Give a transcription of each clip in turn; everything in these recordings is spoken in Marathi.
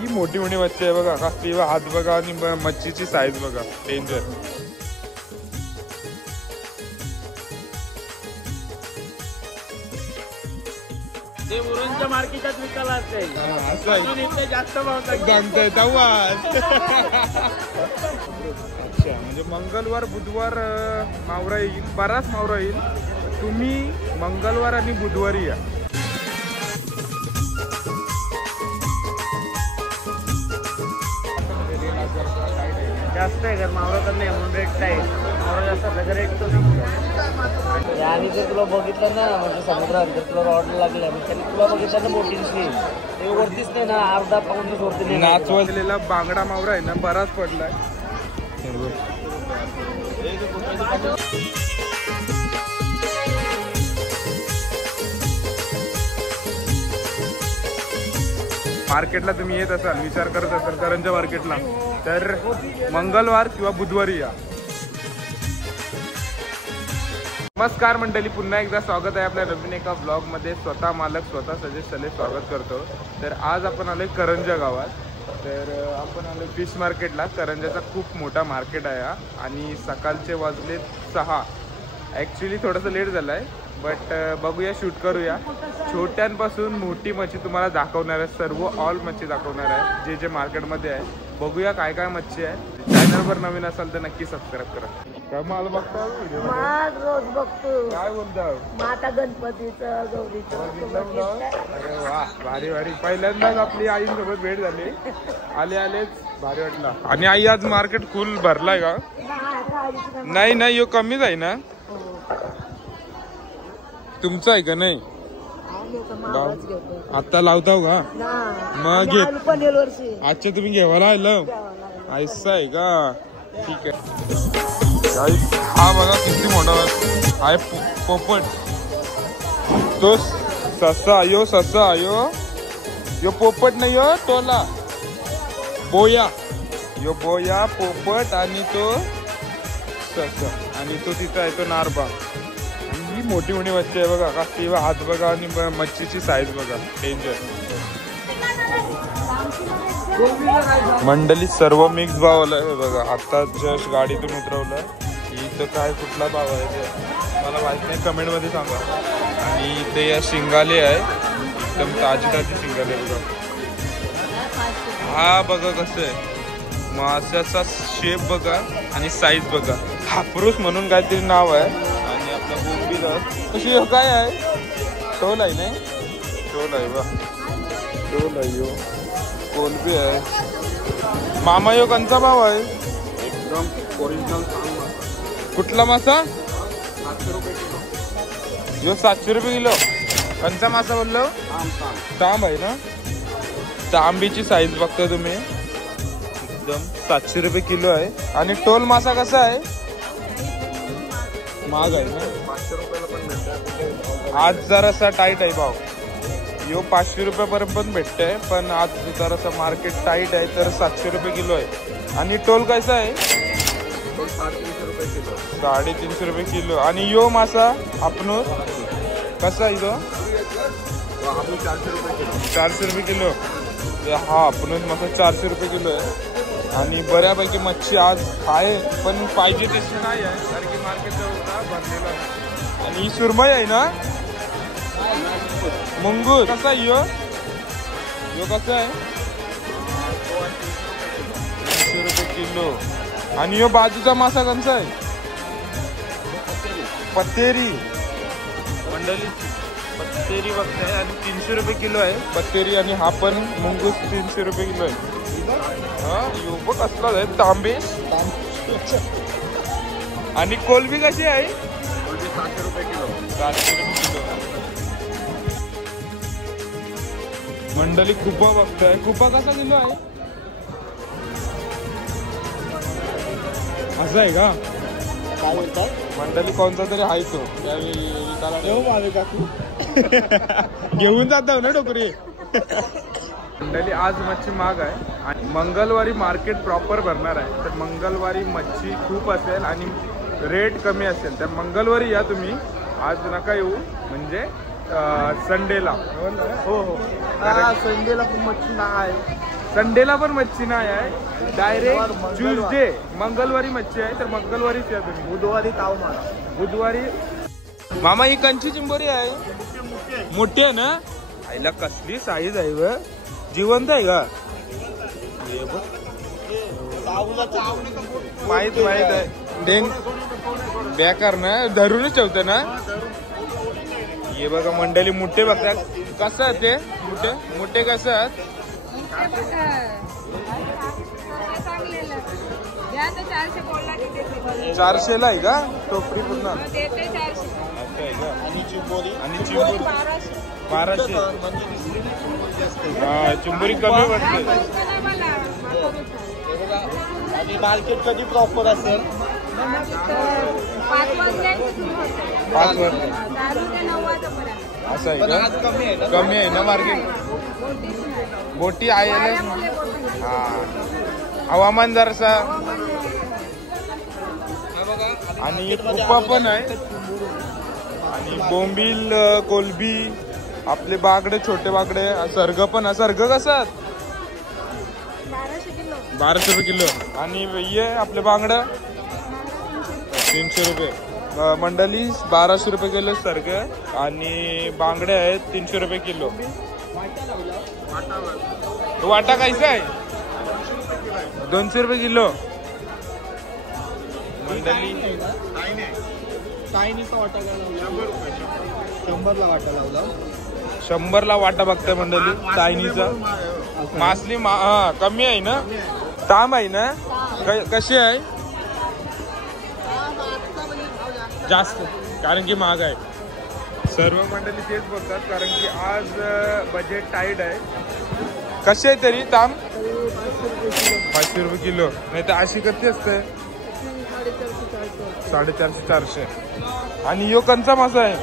ही मोठी मोठी मच्छी आहे बघा, कसली हात बघा आणि मच्छीची साईज बघा, डेंजर. मार्केटात विकायला असते जास्त जमतंय तेव्हा. अच्छा, म्हणजे मंगळवार बुधवार मावरा येईल, बराच मावरा येईल. तुम्ही मंगळवार आणि बुधवारी या. जास्त आहे कारण मावरा तर नाही म्हणून रेट आहे. मावरा जास्त असला रेट तो नाही. आणि जर तुला बघितलं ना म्हणजे समुद्रात जर तुला ऑर्डर लागल्या त्याने तुला बघितलं ना बोटींची ते वरतीच नाही ना अर्धा पाऊंड सोडते. नाचवलेला बांगडा मावरा आहे ना बराच पडलाय. मार्केटला तुम्ही येत असाल, विचार करत असाल करंजा मार्केटला, तर मंगळवार किंवा बुधवारी या. नमस्कार मंडळी, पुन्हा एकदा स्वागत आहे आपल्या नवीन एका ब्लॉग मध्ये. स्वतः मालक स्वतः सजेस्टले स्वागत करतो. तर आज आपण आलोय करंजा गावात. तर आपण आलोय फिश मार्केटला. करंजाचा खूप मोठा मार्केट आहे हा, आणि सकाळचे वाजले 6. ॲक्च्युली थोडंसं लेट झालं आहे, बट बघूया, शूट करूया. छोट्यांपासून मोठी मच्छी तुम्हाला दाखवणार आहे, सर्व ऑल मच्छी दाखवणार आहे जे जे मार्केटमध्ये आहे. बघूया काय काय मच्छी आहे. चॅनलवर नवीन असाल तर नक्की सबस्क्राईब करा. काय माल बघता रोज बघतो. काय बोलता माता गणपतीचं गौरीचं. अरे वा, भारी भारी. पहिल्यांदाच आपली आईसोबत भेट झाली. आलेच भारी वाटला. आणि आई आज मार्केट फुल भरलाय का? नाही नाही, यो कमीच आहे ना. तुमचं आहे का नाही? आता लावताव का? मग आजच्या तुम्ही घेवायला आलं ऐसा आहे का? ठीक आहे. हा बघा किती मोठा आहे पोपट. तो ससा, यो ससा, यो पोपट नाही, यो टोला बोया. यो बोया पोपट आणि तो ससा, आणि तो तिथं आहे तो नारबा. ही मोठी मोठी मच्छी आहे बघा, कसली हात बघा आणि मच्छीची साईज बघा, डेंजर. मंडळी सर्व मिक्स भाव आलाय बघा. आता जस्ट गाडीतून उतरवलं. इथं काय कुठला भाव आहे ते मला माहित नाही, कमेंट मध्ये सांगा. आणि इथे या शिंगाले आहे, एकदम ताजी ताजी शिंगाले बघा. हा बघा कसं आहे, माशाचा शेप बघा आणि साईज बघा. हापरूस म्हणून काहीतरी नाव आहे. आणि आपला बोंबील कशी काय आहे, टोल आहे नाही, टोल आहे बा, टोल आहे. यो कोलबी आहे. मामा यो कंचा भाव आहे? एकदम ओरिजिनल. कुठला मासा? 700 रुपये किलो. यो 700 रुपये किलो. कंचा मासा बोललो? तांब आहे ना. तांबीची साईज बघता तुम्ही, एकदम 700 रुपये किलो आहे. आणि टोल मासा कसा आहे? महाग आहे ना. 500 रुपयाला पण भेटत. आज जरासा टाईट आहे भाव. यो 500 रुपयापर्यंत पण भेटते, पण आज जरासा मार्केट टाईट आहे, तर 700 रुपये किलो आहे. आणि टोल कसा आहे? 350 रुपये किलो. 350 रुपये किलो. आणि यो मासा आपण कसा आहे तो? 400 रुपये किलो. 400 रुपये किलो. हा आपण मासा 400 रुपये किलो आहे. आणि बऱ्यापैकी मच्छी आज आहे, पण पाहिजे तशी नाही आहे, कारण की मार्केट जवळ भरलेला नाही. आणि ही सुरमई आहे ना, मुंगूर कसा आहे यो? यो कसा आहे? 300 रुपये किलो. आणि यो बाजूचा मासा कसा आहे? पत्तेरी. मंडळी पत्तेरी बघताय, आणि 300 रुपये किलो आहे पत्तेरी. आणि हा पण मुंगूस 300 रुपये किलो आहे. हा यो बघ असला आहे तांबेस. आणि कोलबी कशी आहे? 700 रुपये किलो. 700 रुपये किलो. मंडळी खुपा बघताय, खुपा कसा किलो आहे? असं आहे का? काय बोलताय मंडळी? कोणता तरी आहे तो घेऊन जातो ना डोकरी. मंडळी आज मच्छी महाग आहे, आणि मंगळवारी मार्केट प्रॉपर भरणार आहे. तर मंगळवारी मच्छी खूप असेल आणि रेट कमी असेल, तर मंगळवारी या तुम्ही. आज नका येऊ, म्हणजे संडेला. हो हो, संडेला पण मच्छी नाही. संडेला पण मच्छी नाही आहे, डायरेक्ट ट्यूजडे मंगळवारी मच्छी आहे, तर मंगळवारीच या तुम्ही. बुधवारी ताव मारा. बुधवारी. मामा ही कंची चिंबोरी आहे, मोठी आहे ना? आईला कसली साईज आहे व, जिवंत आहे का? माहित आहे डेंग बेकार ना, धरूनच ठेवतं ना. हे बघा मंडळी मोठे बघतात. कसं आहे ते मोठे मोठे कसं आहेत? 400 ला आहे का टोपरी पूर्ण? आणि चिंबोरी 1200. हा चिंबोरी कमी वाटते. आणि मार्केट कधी प्रॉपर असेल? 5 वाजता. 5 वाजता असं आहे का? कमी आहे ना मार्केट. बोटी आहे हा, हवामान जरासा. आणि कुप्पा पण आहे, आणि बोंबील, कोलबी, आपले बागडे, छोटे बागडे, सर्ग पण आहे. सर्ग कसं? 1200 रुपये किलो. आणि ये आपले बांगडं 300 रुपये. मंडळी 1200 रुपये किलो सर्ग, आणि बांगडे आहेत 300 रुपये किलो. वाटा कैसा आहे? 200 रुपये किलो. मंडळी 100 ला वाटा बघताय मंडळी. चायनीचा मासली कमी आहे ना, ताम आहे ना? कशी आहे? जास्त, कारण की महाग आहे. सर्व मंडळी तेच बोलतात, कारण की आज बजेट टाईट आहे. कशी आहे तरी ताम? 500 रुपये किलो. नाही तर अशी कधी असते? 450 400. आणि यो कंचा मासा आहे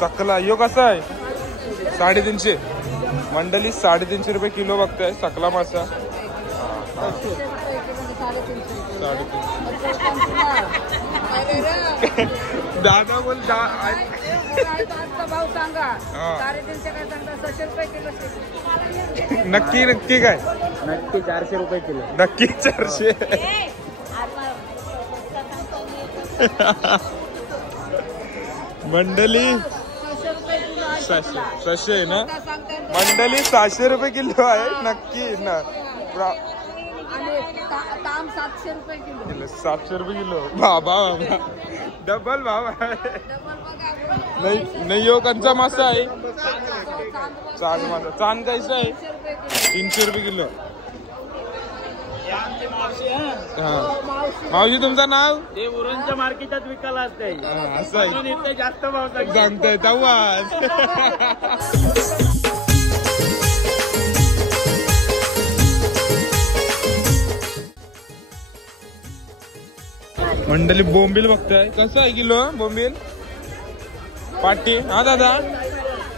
सकला, यो कसा आहे? 350. मंडळी 350 रुपये किलो बघताय सकला मासा. 350. दादा बोल भाव सांगा. नक्की नक्की काय? नक्की 400 रुपये किलो. नक्की 400. मंडळी 600 आहे ना? मंडळी 600 रुपये किलो आहे नक्की ना. 700 रुपये किलो. 700 रुपये किलो. बाबा डबल भाव आहे. नाही यो कंचा मासा आहे. चांद मासा. चांद कैसा आहे? 300 रुपये किलो. मावशी तुमचं नाव? ते उरणच्या मार्केटात विकायला असते. असं आहे, इथे जास्त भाव सांगताय तेव्हाच. मंडळी बोंबील बघताय. कसं आहे किलो बोंबील? पाटी. हा दादा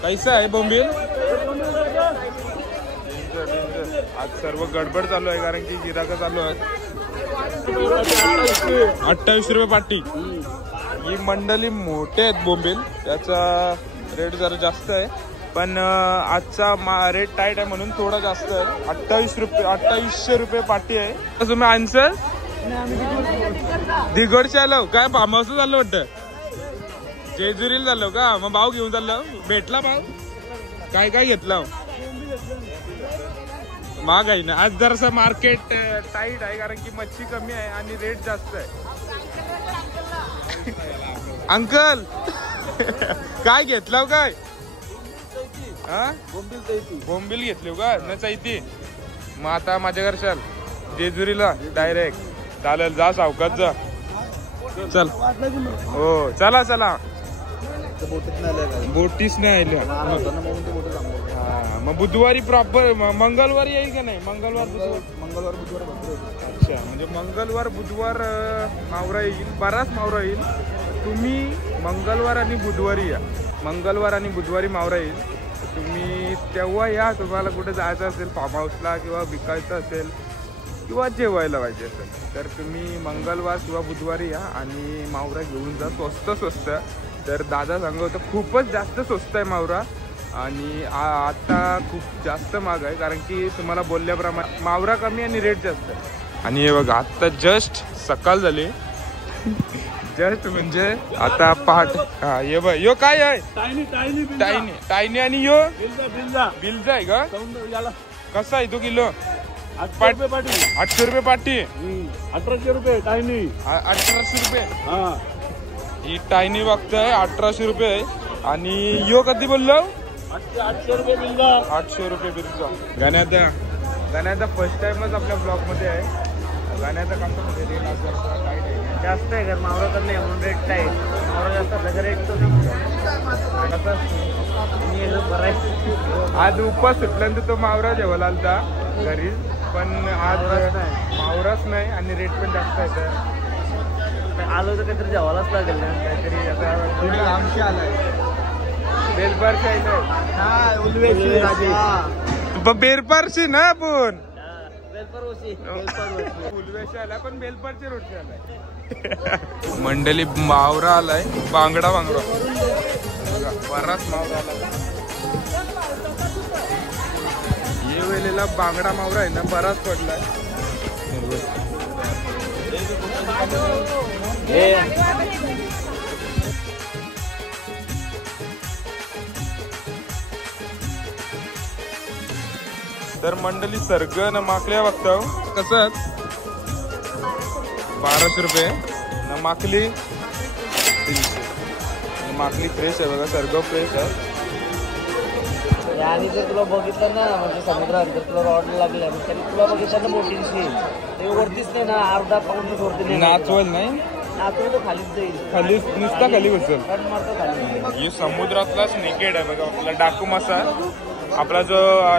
कैसा आहे बोंबील? आज सर्व गडबड चालू आहे, कारण की गिराक चालू आहे. 28 रुपये पाटी. ही मंडळी मोठे आहेत बोंबील, त्याचा रेट जरा जास्त आहे, पण आजचा रेट टाईट आहे म्हणून थोडा जास्त आहे. 2800 रुपये पाटी आहे. तुम्ही आन्सर दिगडच्या आलो काय? फार्म हाऊस झालं वाटतं, जेजुरीला झालो का? मग भाव घेऊन चाललो. भेटला भाव? काय काय घेतला? महाग आहे ना आज. जरासं मार्केट टाईट आहे, कारण की मच्छी कमी आहे आणि रेट जास्त आहे. अंकल काय घेतला काय? हा बोंबील घेतली का? न चैती. मग आता माझ्या घरच्याल जेजुरीला डायरेक्ट. चालेल, जा सावकाश जा. चल हो चला चला. बोटीच नाही आल्या. मग बुधवारी प्रॉपर मंगळवारी येईल का नाही? मंगळवार बुधवार. अच्छा, म्हणजे मंगळवार बुधवार मावरा येईल, बराच मावरा येईल. तुम्ही मंगळवार आणि बुधवारी या. मंगळवार आणि बुधवारी मावरा येईल. तुम्ही तेव्हा या. तुम्हाला कुठे जायचं असेल फार्म हाऊसला, किंवा विकायचं असेल, किंवा जेवायला पाहिजे असेल, तर तुम्ही मंगळवार किंवा बुधवारी या आणि मावरा घेऊन जा. स्वस्त. तर दादा सांगत होतं खूपच जास्त स्वस्त आहे मावरा. आणि आता खूप जास्त महाग आहे, कारण की तुम्हाला बोलल्याप्रमाणे मावरा कमी आणि रेट जास्त. आणि हे बघा आत्ता जस्ट सकाळ झाली, जस्ट म्हणजे आता पहाट. हा ये बघ, यो काय आहे? टायनी आणि यो बिलजा आहे का? कसा आहे तो किलो? 800 रुपये पाटी. 1800 रुपये टायनी. 1800 रुपये. ही टायनी बघताय 1800 रुपये. आणि यो कधी बोललो? 800 रुपये बिलजा. 800 रुपये बिलजा. गाण्याचा फर्स्ट टाइमच आपल्या ब्लॉग मध्ये आहे. गाण्याचा काम जास्त आहे घर मावरा तर नाही म्हणून रेट काय मावरा जास्त असला रेट तो नाही. आज उपास सुटल्यानंतर तो मावरा जेवायला आलता घरी, पण आज मावराच नाही आणि रेट पण जास्त आहे. तर आलो तर काहीतरी जेवायलाच लागेल ना, काहीतरी आता आमची आलाय बेलपारशी बेलपारशी ना आपण आला पण बेलपारची रोडची आलाय. मंडळी मावरा आलाय, बांगडा बराच मावरा आला. ये वेळेला बांगडा मावरा आहे ना बराच पडलाय. तर मंडळी सर्ग न माकल्या बघतो कसं 1200 रुपये न माकली 300. माकली फ्रेश आहे बघा, सर्ग फ्रेश आहे. आणि जर तुला बघितलं ना म्हणजे समुद्रात जर तुला ऑर्डर लागल्या तुला बघितलं ना बोटींची ते वरतीच नाही ना, अर्धा पाऊंड वरती नाही नाचवल नाही, नाचवल तो खालीच जाईल, खाली नुसता खाली बसेल. खाली हे समुद्रातला स्नेकेड आहे बघा. आपला डाकू मासा आपला जो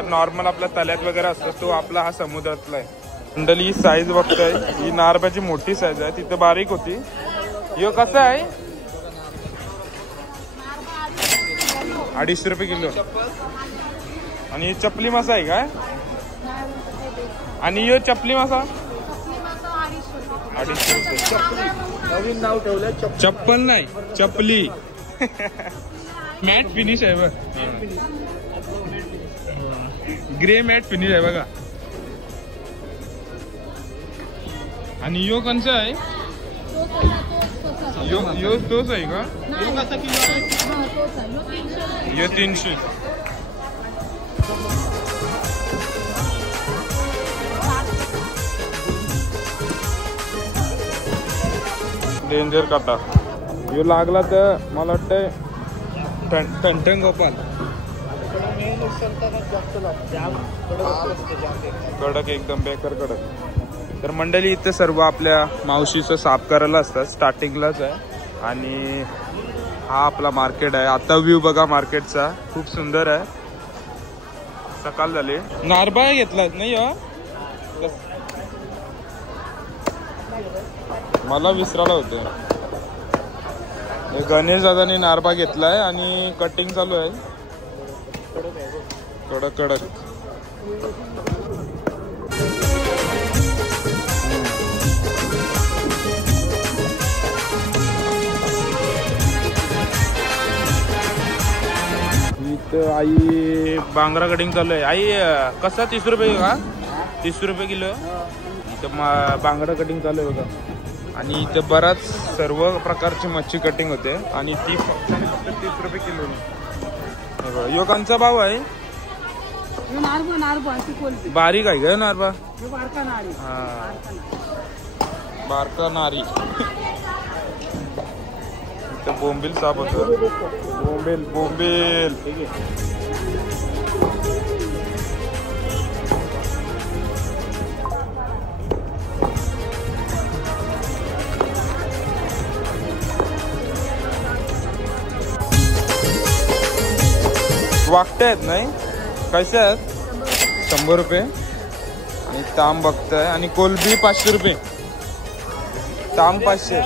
नॉर्मल आपल्या तल्यात वगैरे असतो तो आपला हा समुद्रातला आहे. मंडळी ही साईज बघताय, ही नारबाची मोठी साईज आहे, तिथे बारीक होती. यो कसा आहे? 250 रुपये किलो. आणि चपली मासा आहे काय? आणि यो चपली मासा 250 रुपये. नवीन नाव ठेवलं चप्पल नाही चपली. मॅट फिनिश आहे बघ, ग्रे मॅट फिनिश आहे बघा. आणि यो कोणचा आहे? यो तोच आहे का? यो 300. डेंजर काटा. यो लागला तर मला वाटतंय टंटन गोपाल कडक एकदम बेकार कडक. तर मंडळी इथे सर्व आपल्या मावशीचं साफ करायला असतात, स्टार्टिंगलाच आहे. आणि हा आपला मार्केट आहे. आता व्ह्यू बघा मार्केटचा, खूप सुंदर आहे. सकाळ झाली. नारबा घेतलाच नाही मला विसरायला होते. गणेश दादानी नारबा घेतलाय आणि कटिंग चालू आहे. कडक कडक. इथं आई बांगडा कटिंग चालू आहे. आई कसा 30 रुपये का? 30 रुपये किलो. इथं बांगडा कटिंग चालू आहे बघा. आणि इथं बराच सर्व प्रकारची मच्छी कटिंग होते आणि ती फक्त 30 रुपये किलो. यो कोणचा भाव आहे? बारीक आहे का नारबा? हा बारका नारी. इथं बोंबील साप होतो. बोंबील बोंबील. वाकटे आहेत नाही, कसे आहेत? 100 रुपये. आणि ताम बघताय. आणि कोलबी 500 रुपये. ताम 500.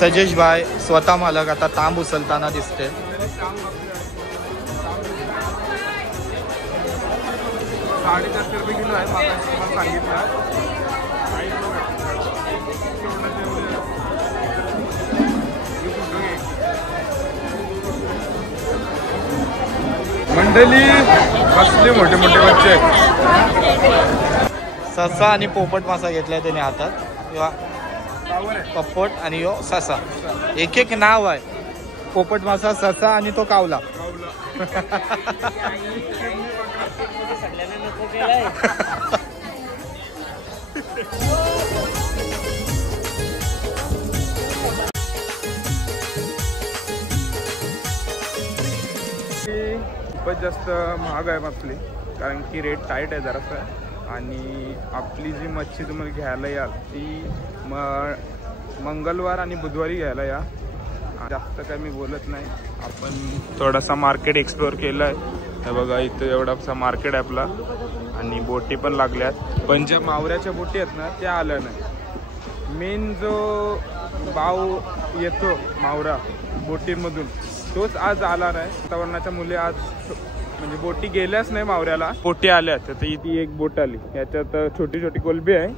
सजेश भाई स्वतः मालक आता तांब उचलताना दिसते. 450 रुपये किलो आहे. मला सांगितलं. मंडळी कसले मोठे मोठे बच्चे आहेत. ससा आणि पोपट मासा घेतलाय त्याने हातात. किंवा पोपट आणि यो ससा. एक एक नाव आहे. पोपट मासा, ससा आणि तो कावला. सगळ्यांना नको केलाय. खूपच जास्त महाग आहे मासली, कारण की रेट टाईट आहे जरासा. आणि आपली जी मच्छी तुम्हाला घ्यायला याल ती मंगळवार आणि बुधवारी घ्यायला या. जास्त काय मी बोलत नाही. आपण थोडासा मार्केट एक्सप्लोअर केलं आहे. हे बघा इथं एवढासा मार्केट आहे आपला. आणि बोटी पण लागल्यात, पण ज्या मावऱ्याच्या बोटी आहेत ना त्या आल्या नाही. मेन जो भाव येतो मावरा बोटींमधून तोच आज आला नाही. वातावरणाच्या मुले आज म्हणजे बोटी गेल्याच नाही मावऱ्याला, बोटी आल्यात. तर ती एक बोट आली. याच्यात छोटी छोटी कोलबी आहे.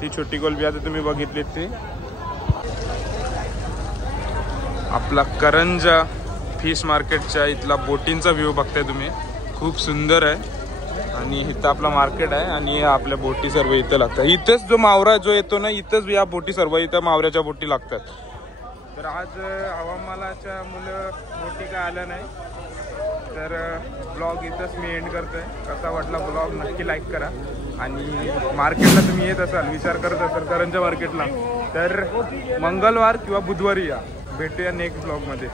ती छोटी कोलबी आता तुम्ही बघितली ती. आपला करंजा फिश मार्केटच्या इथला बोटींचा व्ह्यू बघताय तुम्ही. खूप सुंदर आहे. आणि इथं आपला मार्केट आहे आणि आपल्या बोटी सर्व इथं लागतात. इथंच जो मावरा जो येतो ना इथंच या बोटी सर्व इथं मावऱ्याच्या बोटी लागतात. तर आज हवामानाच्या मुलं बोटी काय आल्या नाही. तर ब्लॉग इथंच मी एंड करतोय. कसा वाटला ब्लॉग नक्की लाईक करा. आणि मार्केटला तुम्ही येत असाल, विचार करत असाल करंजा मार्केटला, तर मंगळवार किंवा बुधवारी या. भेटूया नेक्स्ट ब्लॉगमध्ये.